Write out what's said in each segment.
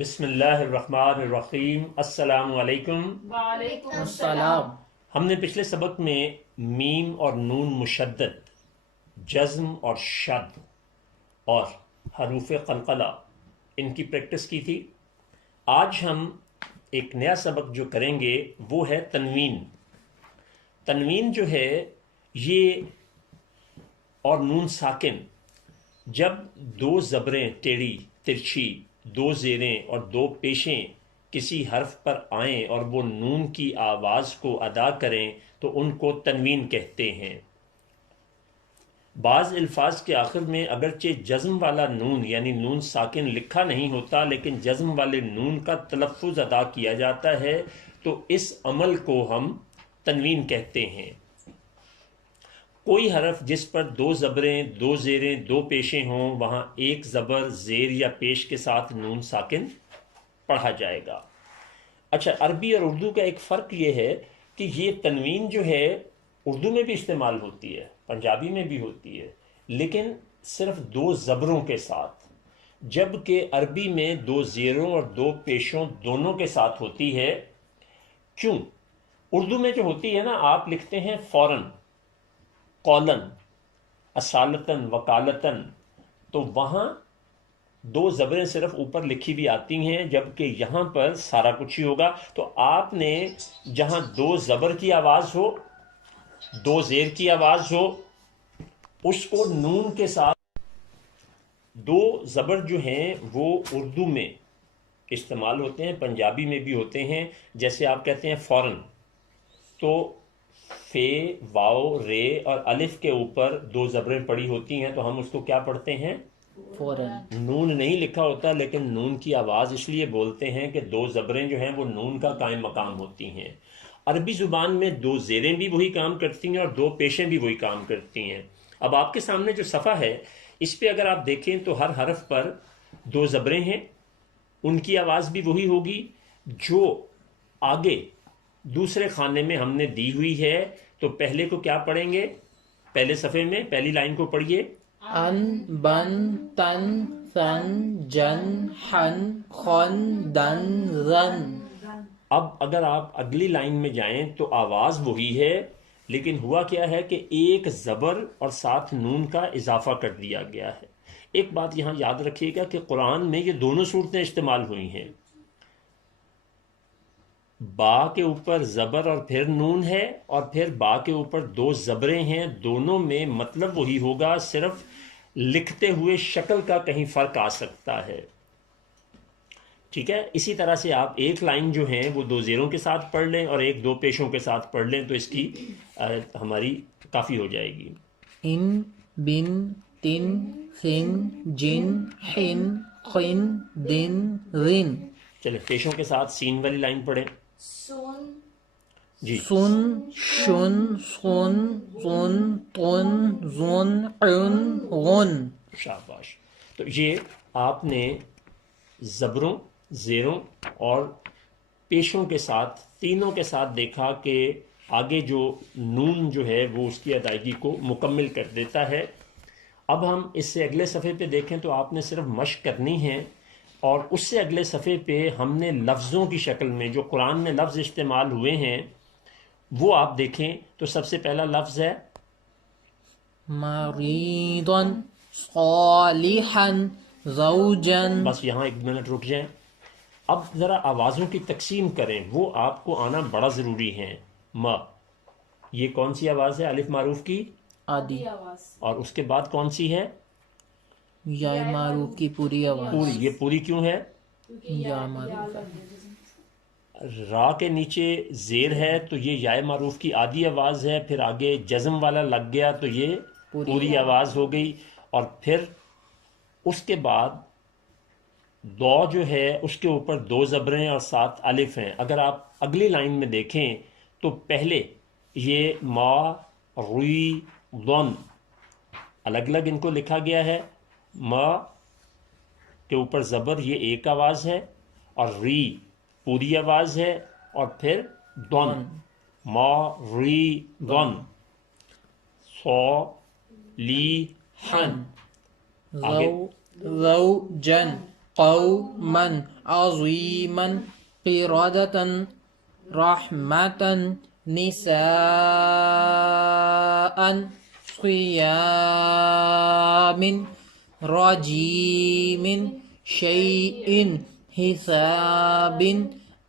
بسم اللہ الرحمن الرحیم۔ السلام علیکم۔ وعلیکم السلام۔ ہم نے پچھلے سبق میں میم اور نون مشدد، جزم اور شد اور حروف قلقلہ ان کی پریکٹس کی تھی۔ آج ہم ایک نیا سبق جو کریں گے وہ ہے تنوین۔ تنوین جو ہے یہ اور نون ساکن، جب دو زبریں ٹیڑھی ترچھی، دو زیریں اور دو پیشیں کسی حرف پر آئیں اور وہ نون کی آواز کو ادا کریں تو ان کو تنوین کہتے ہیں۔ بعض الفاظ کے آخر میں اگرچہ جزم والا نون یعنی نون ساکن لکھا نہیں ہوتا، لیکن جزم والے نون کا تلفظ ادا کیا جاتا ہے، تو اس عمل کو ہم تنوین کہتے ہیں۔ کوئی حرف جس پر دو زبریں، دو زیریں، دو پیشیں ہوں، وہاں ایک زبر زیر یا پیش کے ساتھ نون ساکن پڑھا جائے گا۔ اچھا، عربی اور اردو کا ایک فرق یہ ہے کہ یہ تنوین جو ہے اردو میں بھی استعمال ہوتی ہے، پنجابی میں بھی ہوتی ہے، لیکن صرف دو زبروں کے ساتھ، جبکہ عربی میں دو زیروں اور دو پیشوں دونوں کے ساتھ ہوتی ہے۔ کیوں؟ اردو میں جو ہوتی ہے نا، آپ لکھتے ہیں فوراً، قولن، اصالتاً، وکالتاً، تو وہاں دو زبریں صرف اوپر لکھی بھی آتی ہیں، جبکہ یہاں پر سارا کچھ ہی ہوگا۔ تو آپ نے جہاں دو زبر کی آواز ہو، دو زیر کی آواز ہو، اس کو نون کے ساتھ، دو زبر جو ہیں وہ اردو میں استعمال ہوتے ہیں، پنجابی میں بھی ہوتے ہیں۔ جیسے آپ کہتے ہیں فوراً، تو فے، واو، رے اور الف کے اوپر دو زبریں پڑی ہوتی ہیں، تو ہم اس کو کیا پڑھتے ہیں؟ فوراً۔ نون نہیں لکھا ہوتا، لیکن نون کی آواز اس لیے بولتے ہیں کہ دو زبریں جو ہیں وہ نون کا قائم مقام ہوتی ہیں۔ عربی زبان میں دو زیریں بھی وہی کام کرتی ہیں اور دو پیشیں بھی وہی کام کرتی ہیں۔ اب آپ کے سامنے جو صفحہ ہے، اس پہ اگر آپ دیکھیں تو ہر حرف پر دو زبریں ہیں، ان کی آواز بھی وہی ہوگی جو آگے دوسرے خانے میں ہم نے دی ہوئی ہے۔ تو پہلے کو کیا پڑھیں گے؟ پہلے صفحے میں پہلی لائن کو پڑھیے۔ ان، بن، تن، ثن، جن، حن، خن، دن، رن۔ اب اگر آپ اگلی لائن میں جائیں تو آواز وہی ہے، لیکن ہوا کیا ہے کہ ایک زبر اور ساتھ نون کا اضافہ کر دیا گیا ہے۔ ایک بات یہاں یاد رکھیے گا کہ قرآن میں یہ دونوں صورتیں استعمال ہوئی ہیں، با کے اوپر زبر اور پھر نون ہے، اور پھر با کے اوپر دو زبریں ہیں، دونوں میں مطلب وہی ہوگا، صرف لکھتے ہوئے شکل کا کہیں فرق آ سکتا ہے۔ ٹھیک ہے، اسی طرح سے آپ ایک لائن جو ہیں وہ دو زیروں کے ساتھ پڑھ لیں اور ایک دو پیشوں کے ساتھ پڑھ لیں، تو اس کی ہماری کافی ہو جائے گی۔ ان، بن، تن، ثن، جن، حن، خن، دن، رن۔ چلے پیشوں کے ساتھ سین والی لائن پڑھیں جی۔ سن، شن، سن، ظن، طن، ظن، عن، غن۔ شاباش۔ تو یہ آپ نے زبروں، زیروں اور پیشوں کے ساتھ، تینوں کے ساتھ دیکھا کہ آگے جو نون جو ہے وہ اس کی ادائیگی کو مکمل کر دیتا ہے۔ اب ہم اس سے اگلے صفحے پہ دیکھیں تو آپ نے صرف مشق کرنی ہے، اور اس سے اگلے صفحے پہ ہم نے لفظوں کی شکل میں جو قرآن میں لفظ استعمال ہوئے ہیں وہ آپ دیکھیں۔ تو سب سے پہلا لفظ ہے مریضا، صالحا، زوجا۔ بس یہاں ایک منٹ رک جائیں۔ اب ذرا آوازوں کی تقسیم کریں، وہ آپ کو آنا بڑا ضروری ہے۔ ما، یہ کون سی آواز ہے؟ الف معروف کی آدھی، اور اس کے بعد کون سی ہے؟ یا معروف کی پوری آواز۔ پوری۔ یہ پوری کیوں ہے؟ یا معروف۔ را کے نیچے زیر ہے تو یہ یا معروف کی آدھی آواز ہے، پھر آگے جزم والا لگ گیا تو یہ پوری آواز ہو گئی، اور پھر اس کے بعد دو جو ہے اس کے اوپر دو زبریں اور ساتھ الف ہیں۔ اگر آپ اگلی لائن میں دیکھیں تو پہلے یہ ما، روی، ضن الگ الگ ان کو لکھا گیا ہے۔ ما کے اوپر زبر، یہ ایک آواز ہے، اور ری پوری آواز ہے، اور پھر ضن، ما ری ضن، صو لی حن۔ آگے زوجا، قوما عظيما قردة رحمة نساء صيام رجيم شيء حساب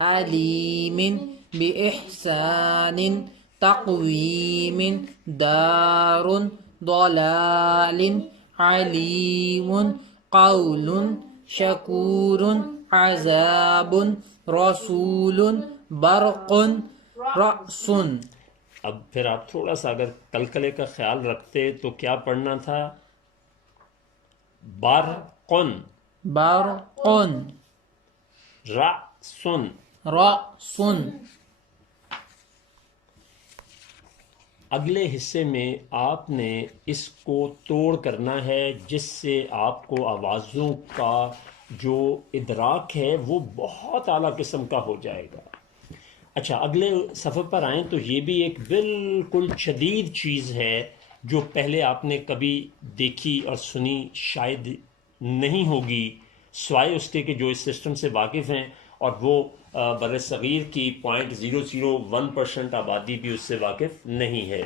عليم بإحسان تقويم دار ضلال عليم قول شكور عذاب رسول برق رأس. اب پھر آپ تھوڑا سا اگر کلکلے کا خیال رکھتے تو کیا پڑھنا تھا؟ برقن برق رأسن. رأس. اگلے حصے میں آپ نے اس کو توڑ کرنا ہے جس سے آپ کو آوازوں کا جو ادراک ہے وہ بہت اعلیٰ قسم کا ہو جائے گا. اچھا اگلے صفحے پر آئیں تو یہ بھی ایک بالکل شدید چیز ہے جو پہلے آپ نے کبھی دیکھی اور سنی شاید نہیں ہوگی، سوائے اس کے کہ جو اس سسٹم سے واقف ہیں، اور وہ بر صغیر کی 0.001% آبادی بھی اس سے واقف نہیں ہے.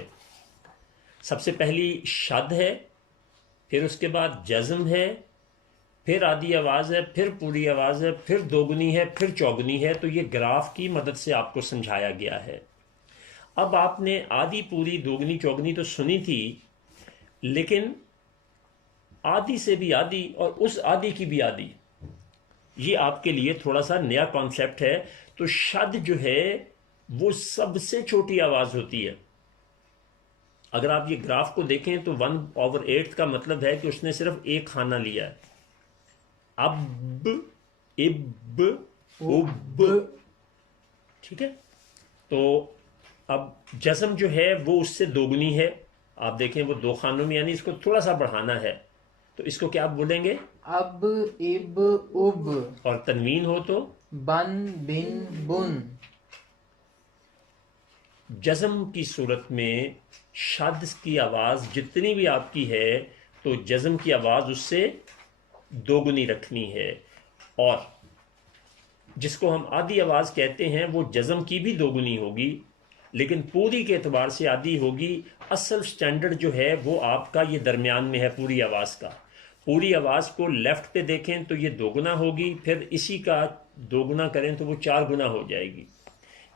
سب سے پہلی شد ہے، پھر اس کے بعد جزم ہے، پھر آدھی آواز ہے، پھر پوری آواز ہے، پھر دوگنی ہے، پھر چوگنی ہے. تو یہ گراف کی مدد سے آپ کو سمجھایا گیا ہے. اب آپ نے آدھی پوری دوگنی چوگنی تو سنی تھی، لیکن آدھی سے بھی آدھی اور اس آدھی کی بھی آدھی، یہ آپ کے لیے تھوڑا سا نیا کانسیپٹ ہے. تو شد جو ہے وہ سب سے چھوٹی آواز ہوتی ہے. اگر آپ یہ گراف کو دیکھیں تو 1/8 کا مطلب ہے کہ اس نے صرف ایک خانہ لیا ہے. اب اب اب، ٹھیک ہے. تو اب جزم جو ہے وہ اس سے دوگنی ہے. آپ دیکھیں وہ 2 خانوں میں، یعنی اس کو تھوڑا سا بڑھانا ہے. تو اس کو کیا آپ بولیں گے؟ اب اب اب. اور تنوین ہو تو بن بن بن. جزم کی صورت میں شد کی آواز جتنی بھی آپ کی ہے تو جزم کی آواز اس سے دوگنی رکھنی ہے. اور جس کو ہم آدھی آواز کہتے ہیں وہ جزم کی بھی دوگنی ہوگی، لیکن پوری کے اعتبار سے آدھی ہوگی. اصل سٹینڈرڈ جو ہے وہ آپ کا یہ درمیان میں ہے پوری آواز کا. پوری آواز کو لیفٹ پہ دیکھیں تو یہ 2 گنا ہوگی، پھر اسی کا 2 گنا کریں تو وہ 4 گنا ہو جائے گی.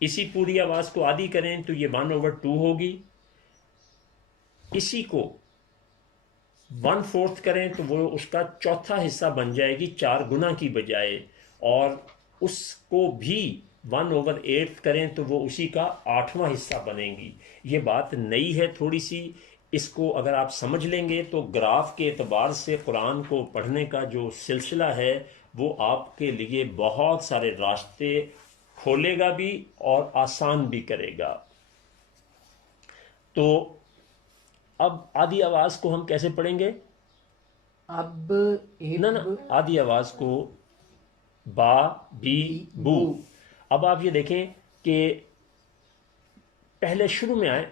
اسی پوری آواز کو آدھی کریں تو یہ 1/2 ہوگی. اسی کو 1/4 کریں تو وہ اس کا چوتھا حصہ بن جائے گی 4 گنا کی بجائے. اور اس کو بھی 1/8 کریں تو وہ اسی کا 8واں حصہ بنے گی. یہ بات نئی ہے تھوڑی سی. اس کو اگر آپ سمجھ لیں گے تو گراف کے اعتبار سے قرآن کو پڑھنے کا جو سلسلہ ہے وہ آپ کے لیے بہت سارے راستے کھولے گا بھی اور آسان بھی کرے گا. تو اب آدھی آواز کو ہم کیسے پڑھیں گے؟ اب نہ آدھی آواز کو با بی بو. اب آپ یہ دیکھیں کہ پہلے شروع میں آئے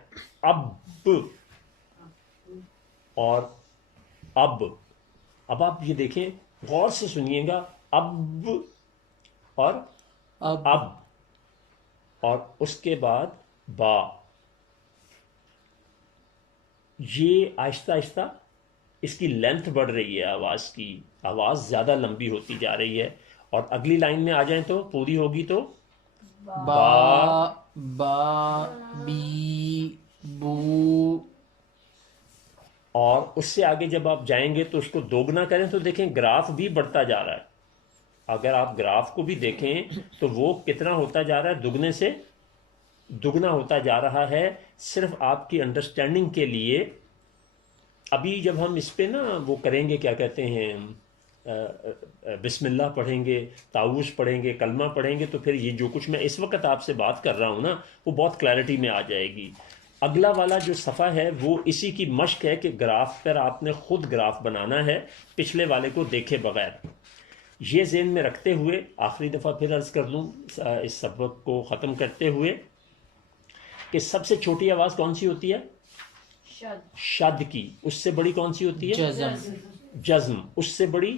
اب اور اب آپ یہ دیکھیں غور سے سنیے گا، اب اور اب اور اس کے بعد با. یہ آہستہ آہستہ اس کی لینتھ بڑھ رہی ہے، آواز کی آواز زیادہ لمبی ہوتی جا رہی ہے. اور اگلی لائن میں آ جائیں تو پوری ہوگی تو با با بی بو. اور اس سے آگے جب آپ جائیں گے تو اس کو 2 گنا کریں تو دیکھیں گراف بھی بڑھتا جا رہا ہے. اگر آپ گراف کو بھی دیکھیں تو وہ کتنا ہوتا جا رہا ہے؟ دگنے سے دگنا ہوتا جا رہا ہے. صرف آپ کی انڈرسٹینڈنگ کے لیے ابھی جب ہم اس پہ نا وہ کریں گے، کیا کہتے ہیں، بسم اللہ پڑھیں گے، تعوذ پڑھیں گے، کلمہ پڑھیں گے، تو پھر یہ جو کچھ میں اس وقت آپ سے بات کر رہا ہوں نا وہ بہت کلیئرٹی میں آ جائے گی. اگلا والا جو صفحہ ہے وہ اسی کی مشق ہے کہ گراف پر آپ نے خود گراف بنانا ہے پچھلے والے کو دیکھے بغیر. یہ ذہن میں رکھتے ہوئے آخری دفعہ پھر عرض کر دوں اس سبق کو ختم کرتے ہوئے کہ سب سے چھوٹی آواز کون سی ہوتی ہے؟ شد کی. اس سے بڑی کون سی ہوتی ہے؟ جزم. جزم. اس سے بڑی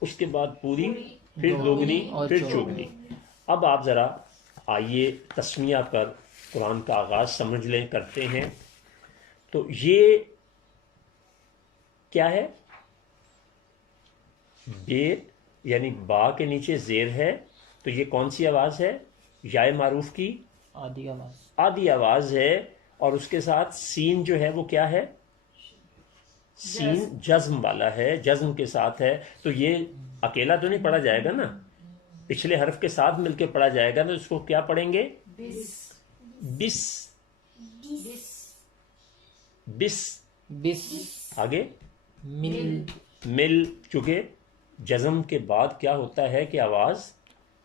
اس کے بعد پوری، پھر دوگنی اور پھر چوگنی۔ چوگنی۔ اب آپ ذرا آئیے تسمیہ پر قرآن کا آغاز سمجھ لیں، کرتے ہیں۔ تو یہ کیا ہے؟ بے یعنی با کے نیچے زیر ہے، تو یہ کون سی آواز ہے؟ یائے معروف کی آدھی آواز، آدھی آواز ہے، اور اس کے ساتھ سین جو ہے وہ کیا ہے؟ سین جزم والا ہے، جزم کے ساتھ ہے۔ تو یہ اکیلا تو نہیں پڑھا جائے گا نا، پچھلے حرف کے ساتھ مل کے پڑھا جائے گا، تو اس کو کیا پڑھیں گے؟ بس، بس۔ بس، آگے مل، مل، چونکہ جزم کے بعد کیا ہوتا ہے کہ آواز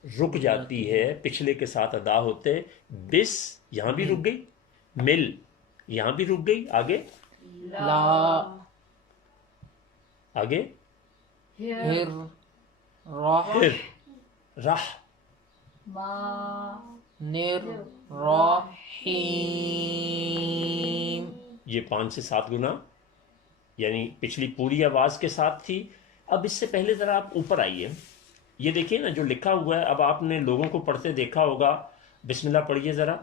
رک جاتی ہے، پچھلے کے ساتھ ادا ہوتے۔ بس یہاں بھی رک گئی، مل یہاں بھی رک گئی، آگے لا، آگے ہر، راہ، پھر رح، نر، راہیم۔ یہ 5 سے 7 گنا، یعنی پچھلی پوری آواز کے ساتھ تھی۔ اب اس سے پہلے ذرا آپ اوپر آئیے، یہ دیکھیے نا جو لکھا ہوا ہے، اب آپ نے لوگوں کو پڑھتے دیکھا ہوگا۔ بسم اللہ پڑھیے ذرا۔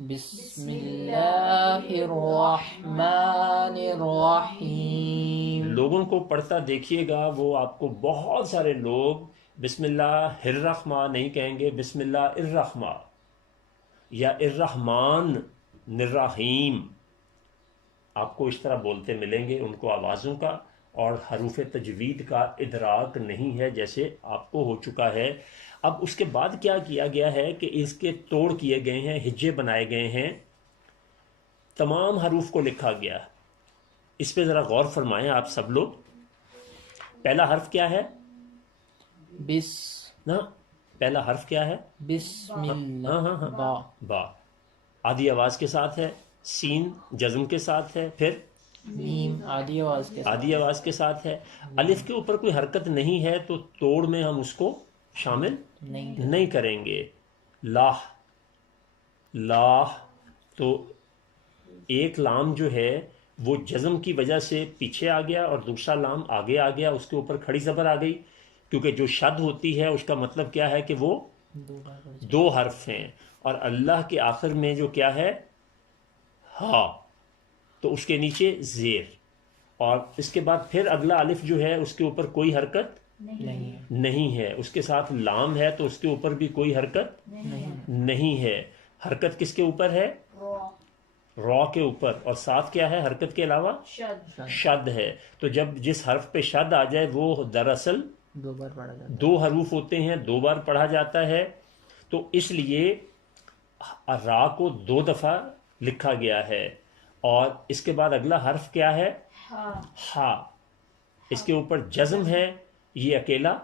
بسم اللہ الرحمن الرحیم۔ لوگوں کو پڑھتا دیکھیے گا، وہ آپ کو بہت سارے لوگ بسم اللہ الرحمن نہیں کہیں گے، بسم اللہ الرحمن یا الرحمن الرحیم، آپ کو اس طرح بولتے ملیں گے۔ ان کو آوازوں کا اور حروف تجوید کا ادراک نہیں ہے، جیسے آپ کو ہو چکا ہے۔ اب اس کے بعد کیا کیا گیا ہے کہ اس کے توڑ کیے گئے ہیں، ہجے بنائے گئے ہیں، تمام حروف کو لکھا گیا۔ اس پہ ذرا غور فرمائیں آپ سب لوگ۔ پہلا حرف کیا ہے؟ بس، نا پہلا حرف کیا ہے؟ بسم اللہ، ہاں ہاں ہاں، با، با آدھی آواز کے ساتھ ہے، سین جزم کے ساتھ ہے، پھر میم آدھی آواز کے ساتھ، آدھی آواز کے ساتھ ہے۔ الف کے اوپر کوئی حرکت نہیں ہے تو توڑ میں ہم اس کو شامل نہیں کریں گے۔ لاہ، لاہ، تو ایک لام جو ہے وہ جزم کی وجہ سے پیچھے آ گیا اور دوسرا لام آگے آ گیا، اس کے اوپر کھڑی زبر آ گئی، کیونکہ جو شد ہوتی ہے اس کا مطلب کیا ہے کہ وہ دو بار ہو جائے۔ 2 حرف ہیں، اور اللہ کے آخر میں جو کیا ہے؟ ہا، تو اس کے نیچے زیر، اور اس کے بعد پھر اگلا الف جو ہے اس کے اوپر کوئی حرکت نہیں ہے، نہیں ہے، اس کے ساتھ لام ہے تو اس کے اوپر بھی کوئی حرکت نہیں ہے۔ حرکت کس کے اوپر ہے؟ را کے اوپر، اور ساتھ کیا ہے حرکت کے علاوہ؟ شد ہے۔ تو جب جس حرف پہ شد آ جائے وہ دراصل دو بار پڑھا جاتا 2 حروف ہوتے ہیں، 2 بار پڑھا جاتا ہے، تو اس لیے را کو 2 دفعہ لکھا گیا ہے۔ اور اس کے بعد اگلا حرف کیا ہے؟ ہا، اس کے اوپر جزم ہے، یہ اکیلا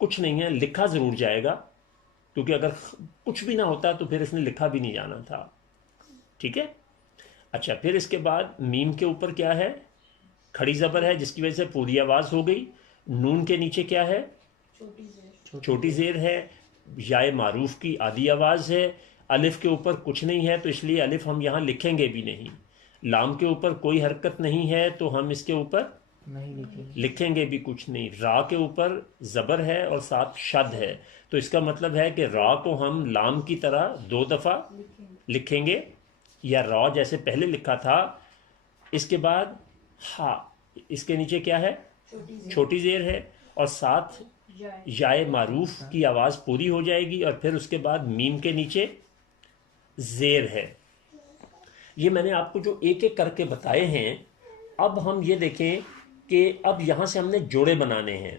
کچھ نہیں ہے، لکھا ضرور جائے گا، کیونکہ اگر کچھ بھی نہ ہوتا تو پھر اس نے لکھا بھی نہیں جانا تھا، ٹھیک ہے۔ اچھا، پھر اس کے بعد میم کے اوپر کیا ہے؟ کھڑی زبر ہے، جس کی وجہ سے پوری آواز ہو گئی۔ نون کے نیچے کیا ہے؟ چھوٹی زیر ہے، یائے معروف کی آدھی آواز ہے۔ الف کے اوپر کچھ نہیں ہے تو اس لیے الف ہم یہاں لکھیں گے بھی نہیں۔ لام کے اوپر کوئی حرکت نہیں ہے تو ہم اس کے اوپر نہیں لکھیں گے۔ لکھیں گے بھی کچھ نہیں۔ را کے اوپر زبر ہے اور ساتھ شد ہے، تو اس کا مطلب ہے کہ را کو ہم لام کی طرح 2 دفعہ لکھیں گے، یا را جیسے پہلے لکھا تھا۔ اس کے بعد ہا، اس کے نیچے کیا ہے؟ چھوٹی زیر ہے، اور ساتھ یائے معروف کی آواز پوری ہو جائے گی، اور پھر اس کے بعد میم کے نیچے زیر ہے۔ یہ میں نے آپ کو جو ایک ایک کر کے بتائے ہیں۔ اب ہم یہ دیکھیں کہ اب یہاں سے ہم نے جوڑے بنانے ہیں۔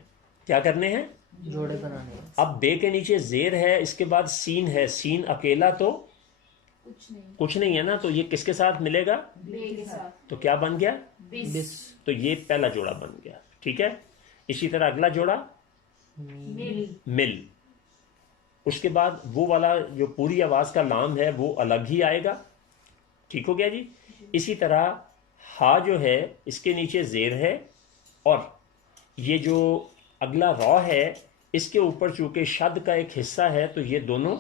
کیا کرنے ہیں؟ جوڑے بنانے ہیں۔ اب بے کے نیچے زیر ہے، اس کے بعد سین ہے، سین اکیلا تو کچھ نہیں ہے نا، تو یہ کس کے ساتھ ملے گا؟ تو کیا بن گیا؟ بس، تو یہ پہلا جوڑا بن گیا، ٹھیک ہے۔ اسی طرح اگلا جوڑا مل، اس کے بعد وہ والا جو پوری آواز کا لام ہے وہ الگ ہی آئے گا، ٹھیک ہو گیا جی۔ اسی طرح ہا جو ہے اس کے نیچے زیر ہے، اور یہ جو اگلا را ہے اس کے اوپر چونکہ شد کا ایک حصہ ہے تو یہ دونوں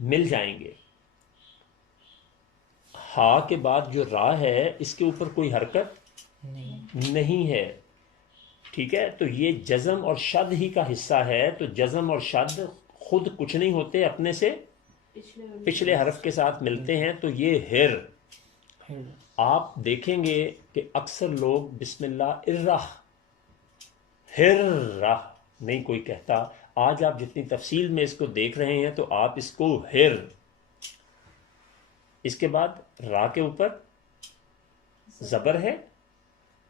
مل جائیں گے۔ ہا کے بعد جو را ہے اس کے اوپر کوئی حرکت نہیں ہے، ٹھیک ہے، تو یہ جزم اور شد ہی کا حصہ ہے. تو جزم اور شد خود کچھ نہیں ہوتے، اپنے سے پچھلے حرف کے ساتھ ملتے ہیں. تو یہ ہر، آپ دیکھیں گے کہ اکثر لوگ بسم اللہ الرح ہر راہ نہیں کوئی کہتا. آج آپ جتنی تفصیل میں اس کو دیکھ رہے ہیں تو آپ اس کو ہر، اس کے بعد را کے اوپر زبر ہے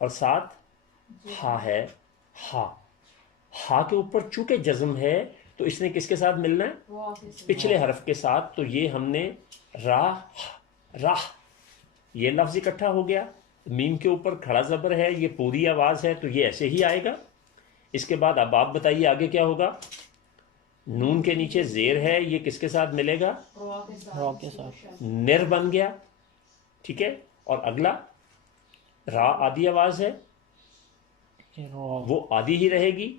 اور ساتھ ہا ہے. ہا کے اوپر چونکہ جزم ہے تو اس نے کس کے ساتھ ملنا ہے؟ پچھلے حرف کے ساتھ. تو یہ ہم نے راہ یہ لفظ اکٹھا ہو گیا. میم کے اوپر کھڑا زبر ہے، یہ پوری آواز ہے تو یہ ایسے ہی آئے گا. اس کے بعد اب آپ بتائیے آگے کیا ہوگا. نون کے نیچے زیر ہے، یہ کس کے ساتھ ملے گا؟ را کے ساتھ. نر بن گیا. ٹھیک ہے، اور اگلا را آدھی آواز ہے، وہ آدھی ہی رہے گی.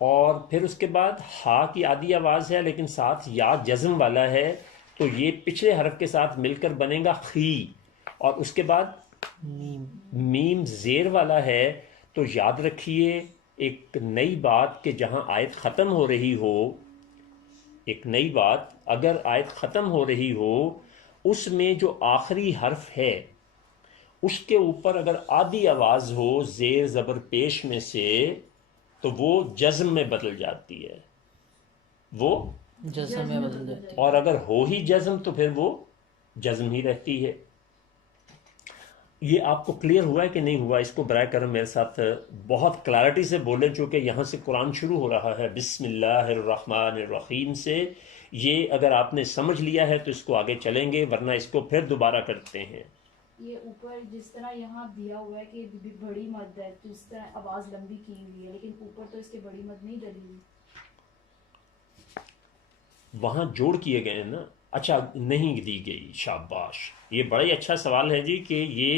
اور پھر اس کے بعد ہا کی آدھی آواز ہے لیکن ساتھ یا جزم والا ہے، تو یہ پچھلے حرف کے ساتھ مل کر بنے گا خی. اور اس کے بعد میم زیر والا ہے. تو یاد رکھیے ایک نئی بات کہ جہاں آیت ختم ہو رہی ہو، ایک نئی بات اگر آیت ختم ہو رہی ہو، اس میں جو آخری حرف ہے اس کے اوپر اگر آدھی آواز ہو زیر زبر پیش میں سے تو وہ جزم میں بدل جاتی ہے، وہ جزم میں بدل جاتی ہے. اور اگر ہو ہی جزم تو پھر وہ جزم ہی رہتی ہے. یہ آپ کو کلیئر ہوا ہے کہ نہیں ہوا؟ اس کو برائے کرم میرے ساتھ بہت کلیئرٹی سے بولیں، چونکہ یہاں سے قرآن شروع ہو رہا ہے بسم اللہ الرحمن الرحیم سے. یہ اگر آپ نے سمجھ لیا ہے تو اس کو آگے چلیں گے، ورنہ اس کو پھر دوبارہ کرتے ہیں. یہ اوپر جس طرح یہاں دیا ہوا ہے کہ بڑی مد ہے، تو اس طرح آواز لمبی کی ہوئی ہے، لیکن اوپر تو اس کے بڑی مد نہیں ڈلی ہوئی. وہاں جوڑ کیے گئے ہیں نا. اچھا نہیں دی گئی، شاباش. یہ بڑا ہی اچھا سوال ہے جی کہ یہ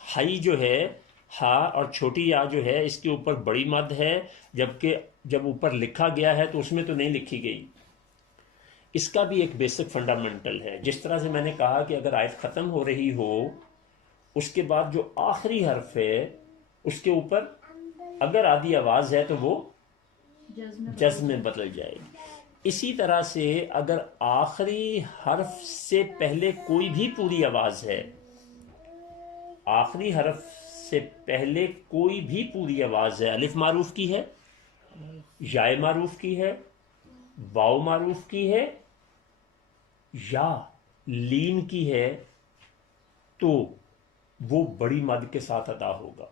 ہائی جو ہے، ہا اور چھوٹی یا جو ہے اس کے اوپر بڑی مد ہے، جبکہ جب اوپر لکھا گیا ہے تو اس میں تو نہیں لکھی گئی. اس کا بھی ایک بیسک فنڈامنٹل ہے. جس طرح سے میں نے کہا کہ اگر آیت ختم ہو رہی ہو اس کے بعد جو آخری حرف ہے اس کے اوپر اگر آدھی آواز ہے تو وہ جزم میں بدل جائے گی. اسی طرح سے اگر آخری حرف سے پہلے کوئی بھی پوری آواز ہے، آخری حرف سے پہلے کوئی بھی پوری آواز ہے، الف معروف کی ہے، یائے معروف کی ہے، واو معروف کی ہے یا لین کی ہے، تو وہ بڑی مد کے ساتھ ادا ہوگا.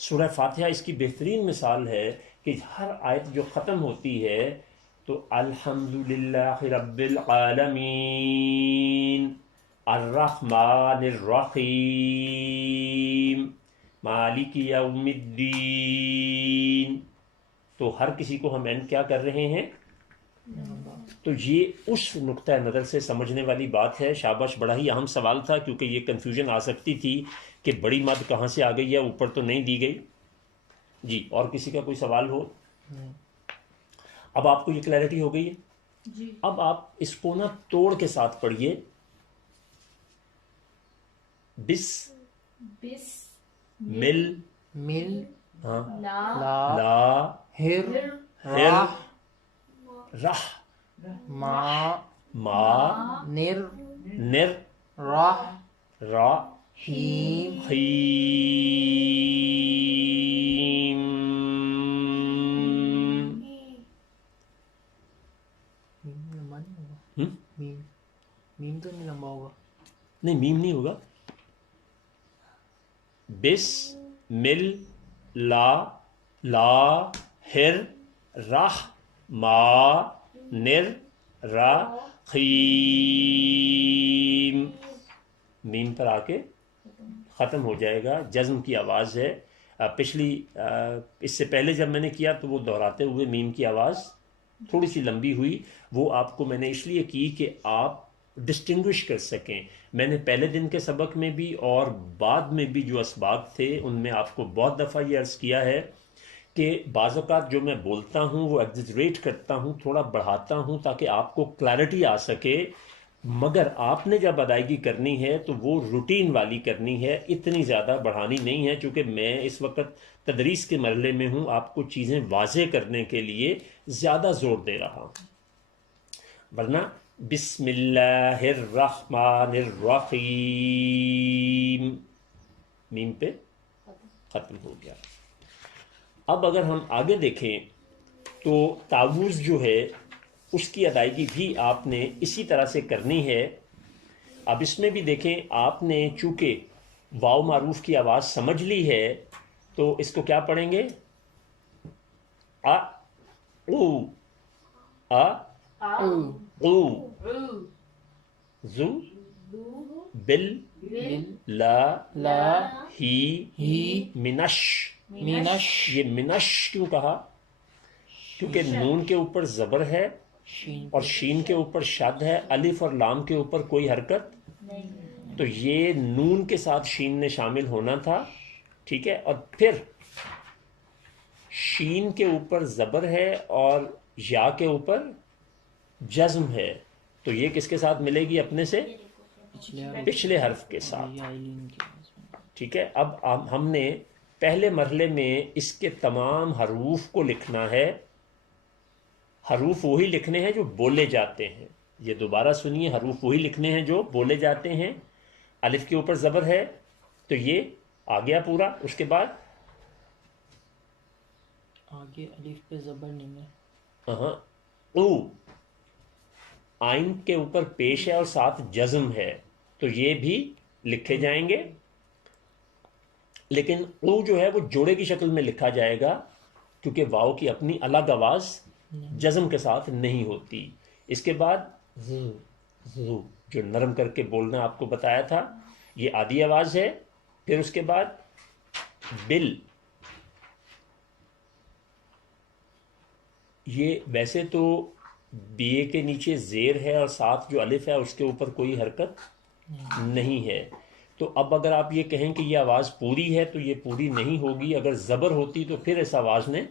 سورہ فاتحہ اس کی بہترین مثال ہے کہ ہر آیت جو ختم ہوتی ہے تو الحمدللہ رب العالمین الرحمن الرحیم مالک یوم الدین، تو ہر کسی کو ہم اینڈ کیا کر رہے ہیں. تو یہ اس نقطہ نظر سے سمجھنے والی بات ہے. شاباش، بڑا ہی اہم سوال تھا کیونکہ یہ کنفیوژن آ سکتی تھی کہ بڑی مد کہاں سے آ گئی ہے، اوپر تو نہیں دی گئی. جی، اور کسی کا کوئی سوال ہو؟ اب آپ کو یہ کلیئرٹی ہو گئی ہے. جی. اب آپ اس کو نا توڑ کے ساتھ پڑھیے. بس مل مل ہاں لا لا ہر ہر رہ ما نر نر راہ را ہیم لمبا نہیں ہوگا. میم تو نہیں لمبا ہوگا. نہیں میم نہیں ہوگا. بس مل لا لا ہر راہ ما نر را خیم، میم پر آ کے ختم ہو جائے گا. جزم کی آواز ہے. پچھلی اس سے پہلے جب میں نے کیا تو وہ دہراتے ہوئے میم کی آواز تھوڑی سی لمبی ہوئی. وہ آپ کو میں نے اس لیے کی کہ آپ ڈسٹنگوش کر سکیں. میں نے پہلے دن کے سبق میں بھی اور بعد میں بھی جو اسباق تھے ان میں آپ کو بہت دفعہ یہ عرض کیا ہے کہ بعض اوقات جو میں بولتا ہوں وہ ایگزیجریٹ کرتا ہوں، تھوڑا بڑھاتا ہوں تاکہ آپ کو کلیئرٹی آ سکے. مگر آپ نے جب ادائیگی کرنی ہے تو وہ روٹین والی کرنی ہے، اتنی زیادہ بڑھانی نہیں ہے، چونکہ میں اس وقت تدریس کے مرحلے میں ہوں، آپ کو چیزیں واضح کرنے کے لیے زیادہ زور دے رہا ہوں، ورنہ بسم اللہ الرحمن الرحیم میم پہ ختم ہو گیا۔ اب اگر ہم آگے دیکھیں تو تعوذ جو ہے اس کی ادائیگی بھی آپ نے اسی طرح سے کرنی ہے۔ اب اس میں بھی دیکھیں، آپ نے چونکہ واو معروف کی آواز سمجھ لی ہے تو اس کو کیا پڑھیں گے؟ آ او آ او زو بل لا ہی منش۔ یہ منش کیوں کہا؟ کیونکہ نون کے اوپر زبر ہے اور شین کے اوپر شد ہے، الف اور لام کے اوپر کوئی حرکت نہیں، تو یہ نون کے ساتھ شین نے شامل ہونا تھا، ٹھیک ہے، اور پھر شین کے اوپر زبر ہے اور یا کے اوپر جزم ہے، تو یہ کس کے ساتھ ملے گی؟ اپنے سے پچھلے حرف کے ساتھ، ٹھیک ہے۔ اب ہم نے پہلے مرحلے میں اس کے تمام حروف کو لکھنا ہے، حروف وہی لکھنے ہیں جو بولے جاتے ہیں، یہ دوبارہ سنیے، حروف وہی لکھنے ہیں جو بولے جاتے ہیں۔ الف کے اوپر زبر ہے تو یہ آ گیا پورا، اس کے بعد آگے الف پہ زبر نہیں ہے، او آئین کے اوپر پیش ہے اور ساتھ جزم ہے، تو یہ بھی لکھے جائیں گے، لیکن او جو ہے وہ جوڑے کی شکل میں لکھا جائے گا کیونکہ واؤ کی اپنی الگ آواز جزم کے ساتھ نہیں ہوتی۔ اس کے بعد زو جو نرم کر کے بولنا آپ کو بتایا تھا، یہ آدھی آواز ہے۔ پھر اس کے بعد بل، یہ ویسے تو بی اے کے نیچے زیر ہے اور ساتھ جو الف ہے اس کے اوپر کوئی حرکت نہیں ہے، تو اب اگر آپ یہ کہیں کہ یہ آواز پوری ہے تو یہ پوری نہیں ہوگی، اگر زبر ہوتی تو پھر اس آواز نے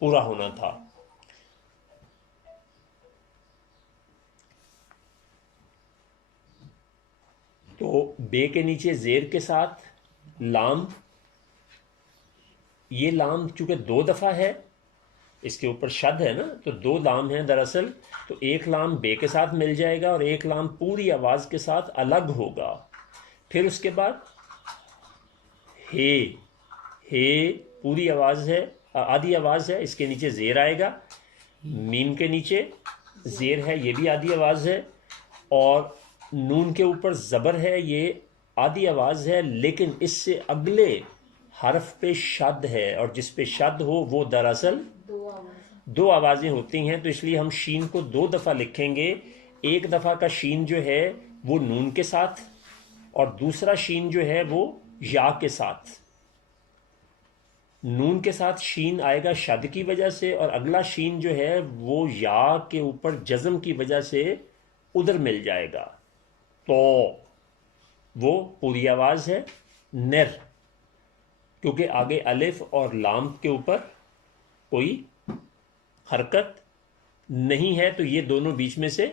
پورا ہونا تھا۔ تو بے کے نیچے زیر کے ساتھ لام، یہ لام چونکہ دو دفعہ ہے، اس کے اوپر شد ہے نا، تو دو لام ہیں دراصل، تو ایک لام بے کے ساتھ مل جائے گا اور ایک لام پوری آواز کے ساتھ الگ ہوگا۔ پھر اس کے بعد ہے پوری آواز ہے، آدھی آواز ہے، اس کے نیچے زیر آئے گا، میم کے نیچے زیر ہے، یہ بھی آدھی آواز ہے، اور نون کے اوپر زبر ہے، یہ آدھی آواز ہے، لیکن اس سے اگلے حرف پہ شد ہے، اور جس پہ شد ہو وہ دراصل دو آوازیں ہوتی ہیں، تو اس لیے ہم شین کو دو دفعہ لکھیں گے۔ ایک دفعہ کا شین جو ہے وہ نون کے ساتھ اور دوسرا شین جو ہے وہ یا کے ساتھ۔ نون کے ساتھ شین آئے گا شد کی وجہ سے، اور اگلا شین جو ہے وہ یا کے اوپر جزم کی وجہ سے ادھر مل جائے گا، تو وہ پوری آواز ہے۔ نر، کیونکہ آگے الف اور لام کے اوپر کوئی حرکت نہیں ہے تو یہ دونوں بیچ میں سے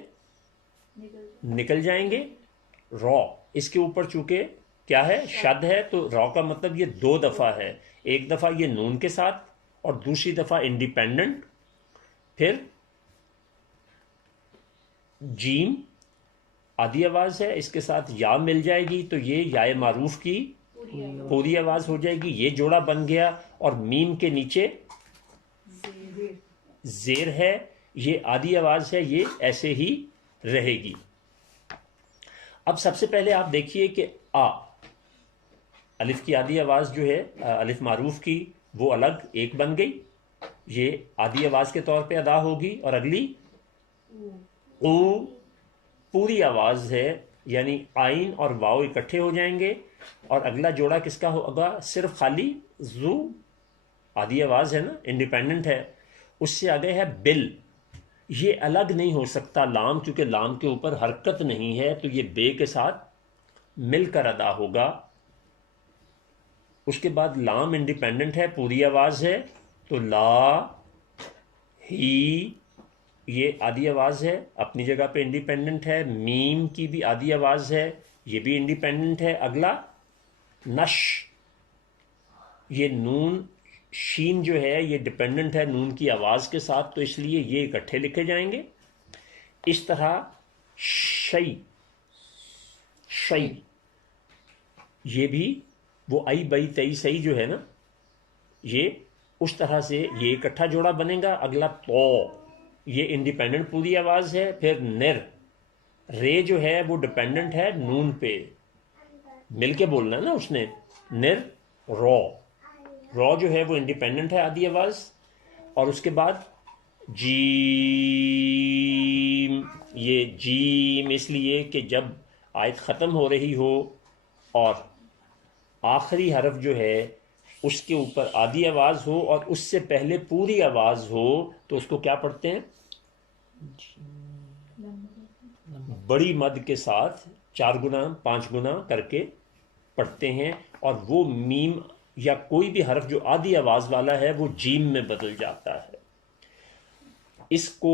نکل جائیں گے۔ رو، اس کے اوپر چونکہ کیا ہے؟ شد ہے، تو رو کا مطلب یہ دو دفعہ ہے، ایک دفعہ یہ نون کے ساتھ اور دوسری دفعہ انڈیپینڈنٹ۔ پھر جیم آدھی آواز ہے، اس کے ساتھ یا مل جائے گی تو یہ یا معروف کی پوری آواز ہو جائے گی، یہ جوڑا بن گیا، اور میم کے نیچے زیر ہے، یہ آدھی آواز ہے، یہ ایسے ہی رہے گی۔ اب سب سے پہلے آپ دیکھیے کہ آ، الف کی آدھی آواز جو ہے الف معروف کی وہ الگ ایک بن گئی، یہ آدھی آواز کے طور پہ ادا ہوگی، اور اگلی او پوری آواز ہے، یعنی آئین اور واؤ اکٹھے ہو جائیں گے، اور اگلا جوڑا کس کا ہوگا؟ صرف خالی زو، آدھی آواز ہے نا، انڈیپینڈنٹ ہے، اس سے آگے ہے بل، یہ الگ نہیں ہو سکتا لام، کیونکہ لام کے اوپر حرکت نہیں ہے، تو یہ بے کے ساتھ مل کر ادا ہوگا۔ اس کے بعد لام انڈیپینڈنٹ ہے، پوری آواز ہے، تو لا ہی یہ آدھی آواز ہے، اپنی جگہ پہ انڈیپینڈنٹ ہے. میم کی بھی آدھی آواز ہے، یہ بھی انڈیپینڈنٹ ہے. اگلا نش، یہ نون شین جو ہے یہ ڈیپینڈنٹ ہے نون کی آواز کے ساتھ، تو اس لیے یہ اکٹھے لکھے جائیں گے. اس طرح شئی، شئی یہ بھی وہ آئی بائی تئی سئی جو ہے نا، یہ اس طرح سے یہ اکٹھا جوڑا بنے گا. اگلا تو، یہ انڈیپینڈنٹ پوری آواز ہے. پھر نر، رے جو ہے وہ ڈیپینڈنٹ ہے نون پہ، مل کے بولنا ہے نا اس نے. نر رو، رو جو ہے وہ انڈیپینڈنٹ ہے آدھی آواز. اور اس کے بعد جیم، یہ جیم اس لیے کہ جب آیت ختم ہو رہی ہو اور آخری حرف جو ہے اس کے اوپر آدھی آواز ہو اور اس سے پہلے پوری آواز ہو تو اس کو کیا پڑھتے ہیں؟ بڑی مد کے ساتھ 4 گنا 5 گنا کر کے پڑھتے ہیں، اور وہ میم یا کوئی بھی حرف جو آدھی آواز والا ہے وہ جیم میں بدل جاتا ہے. اس کو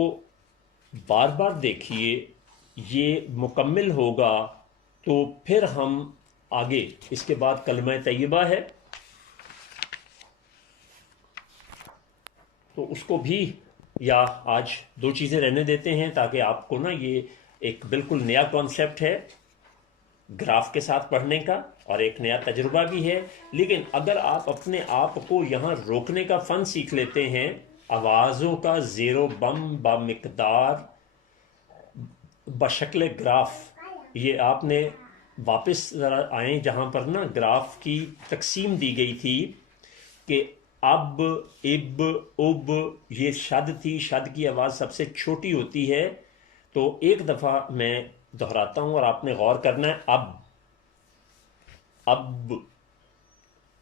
بار بار دیکھیے، یہ مکمل ہوگا تو پھر ہم آگے. اس کے بعد کلمہ طیبہ ہے، تو اس کو بھی یا آج 2 چیزیں رہنے دیتے ہیں تاکہ آپ کو نا یہ ایک بالکل نیا کانسیپٹ ہے گراف کے ساتھ پڑھنے کا، اور ایک نیا تجربہ بھی ہے. لیکن اگر آپ اپنے آپ کو یہاں روکنے کا فن سیکھ لیتے ہیں، آوازوں کا زیر و بم با مقدار بشکل گراف، یہ آپ نے واپس ذرا آئیں جہاں پر نا گراف کی تقسیم دی گئی تھی کہ اب، اب، اب، یہ شد تھی، شد کی آواز سب سے چھوٹی ہوتی ہے. تو ایک دفعہ میں دہراتا ہوں اور آپ نے غور کرنا ہے. اب، اب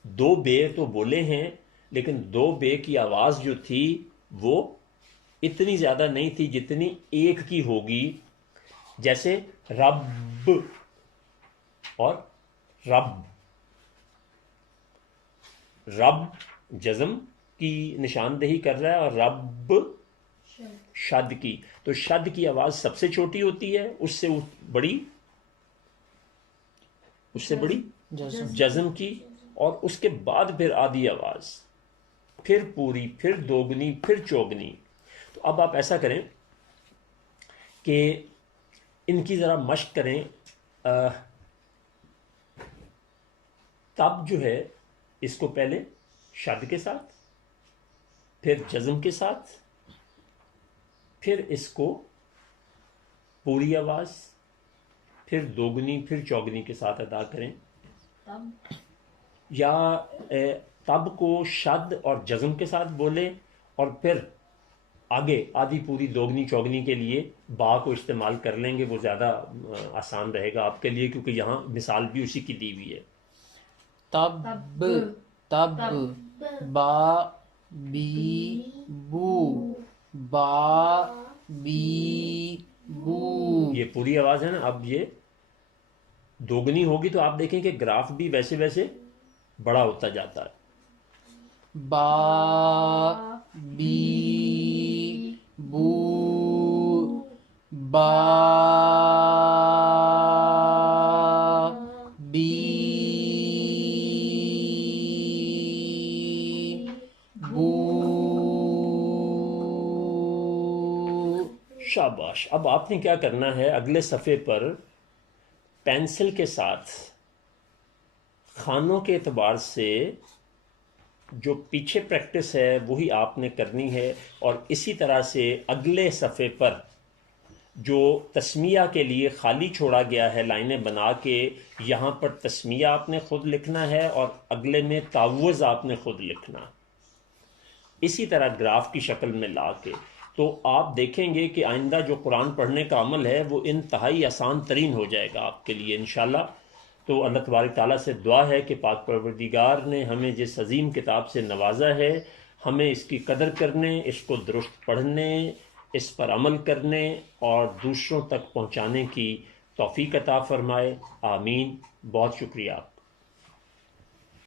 2 بے تو بولے ہیں، لیکن 2 بے کی آواز جو تھی وہ اتنی زیادہ نہیں تھی جتنی ایک کی ہوگی. جیسے رب اور رب، رب جزم کی نشاندہی کر رہا ہے اور رب شد کی. تو شد کی آواز سب سے چھوٹی ہوتی ہے، اس سے بڑی، اس سے بڑی جزم کی، اور اس کے بعد پھر آدھی آواز، پھر پوری، پھر دوگنی، پھر چوگنی. تو اب آپ ایسا کریں کہ ان کی ذرا مشق کریں. تب جو ہے اس کو پہلے شد کے ساتھ، پھر جزم کے ساتھ، پھر اس کو پوری آواز، پھر دوگنی، پھر چوگنی کے ساتھ ادا کریں. یا تب کو شد اور جزم کے ساتھ بولیں، اور پھر آگے آدھی پوری دوگنی چوگنی کے لیے با کو استعمال کر لیں گے، وہ زیادہ آسان رہے گا آپ کے لیے، کیونکہ یہاں مثال بھی اسی کی دی ہوئی ہے. تب، تب، با، بی، بو، با، بی، بو. یہ پوری آواز ہے نا. اب یہ دوگنی ہوگی تو آپ دیکھیں کہ گراف بھی ویسے ویسے بڑا ہوتا جاتا ہے. با، بی، بو، با، بی، بو. شاباش. اب آپ نے کیا کرنا ہے، اگلے صفحے پر پینسل کے ساتھ خانوں کے اعتبار سے جو پیچھے پریکٹس ہے وہی آپ نے کرنی ہے، اور اسی طرح سے اگلے صفحے پر جو تسمیہ کے لیے خالی چھوڑا گیا ہے لائنیں بنا کے، یہاں پر تسمیہ آپ نے خود لکھنا ہے اور اگلے میں تعوض آپ نے خود لکھنا، اسی طرح گراف کی شکل میں لا کے. تو آپ دیکھیں گے کہ آئندہ جو قرآن پڑھنے کا عمل ہے وہ انتہائی آسان ترین ہو جائے گا آپ کے لیے انشاءاللہ. تو اللہ تبارک تعالیٰ سے دعا ہے کہ پاک پروردگار نے ہمیں جس عظیم کتاب سے نوازا ہے، ہمیں اس کی قدر کرنے، اس کو درست پڑھنے، اس پر عمل کرنے اور دوسروں تک پہنچانے کی توفیق عطا فرمائے. آمین. بہت شکریہ.